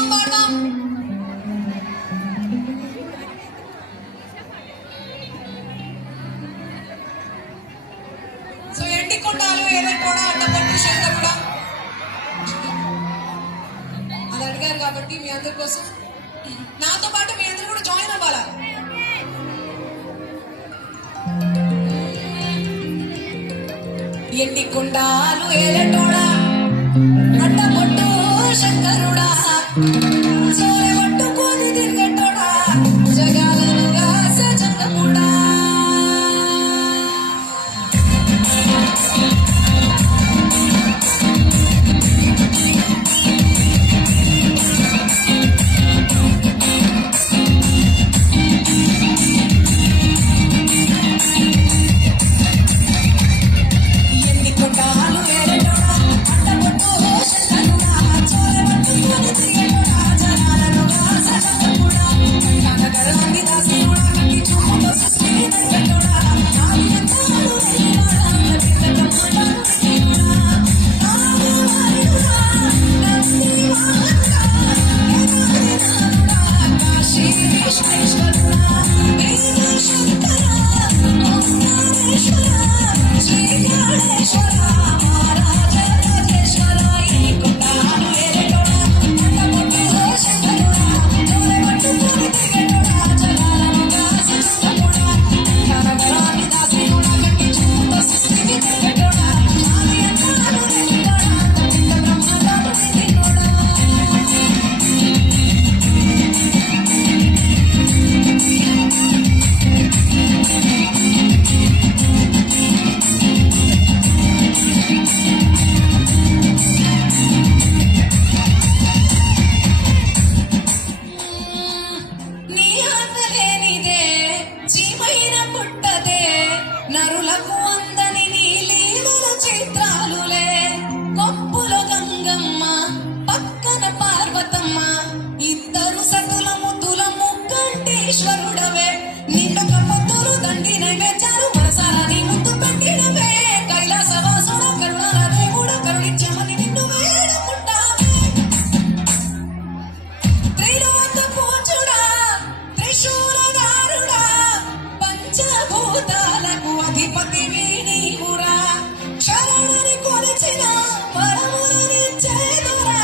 కోసం పాడదాం. సో ఎండికొండాలు ఏలేటోడా అడ్డపట్టు శంకరుడా అది అడిగారు కాబట్టి మీ అందరి కోసం నాతో పాటు మీ అందరూ కూడా జాయిన్ అవ్వాలా. ఎండికొండాలు ఏలేటోడా అడ్డపట్టు శంకరుడా సోరె పట్టుకొని తిరిగేటోడా జగాలనుగా సజంగముడా నరులకు అందని నీ లీలల చిత్రాలులే కొప్పులో గంగమ్మ పక్కన పార్వతమ్మ ఇద్దరు సతుల ముద్దుల ముక్కంటేశ్వరుడవే నిండక పొద్దులు దండి నైవేద్యాలు మనసారా నీ ముద్దు పెట్టినవే కైలాసవాసుడ కరుణాల దేవుడ కరుణించమని నిన్ను వేడుకుంటావే త్రిలోక పూజుడా త్రిశూలధారుడా పంచభూతాలకు అధిపతి వీణీవురా శరణని కొలిచిన వరములనిచ్చేదురా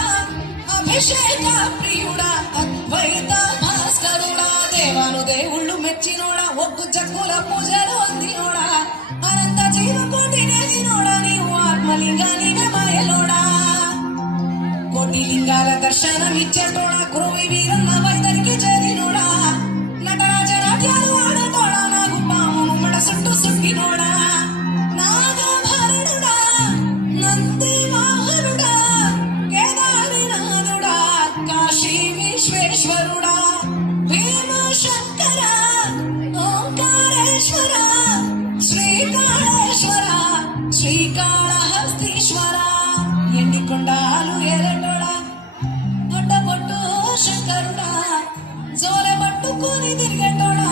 అభిషేక ప్రియుడా అద్వైత భాస్కరుడా దేవాను దేవుళ్ళు మెచ్చినోడా ఒగ్గు జగ్గుల పూజలు అందినోడా అనంత జీవకోటి నేదినోడా నీవు ఆత్మలింగానివే మాయలోడా కోటి లింగాల దర్శనమిచ్చేటోడా కురువి వీరన్న వైదరికి చేరినోడా నటరాజ నాట్యాలు ఆడతోడా నాగు పామును మడ సుట్టు సుట్టినోడా నాగభరణుడా నంది వాహనుడా కేదారినాథుడా కాశీ విశ్వేశ్వరుడా భీమ శంకర ఓంకారేశ్వర శ్రీకాళేశ్వర శ్రీకాళహస్తీశ్వర ఎండికొండాలు ఏలేటోడా అడ్డపట్టు శంకరుడా జోలె పట్టుకొని తిరిగేటోడా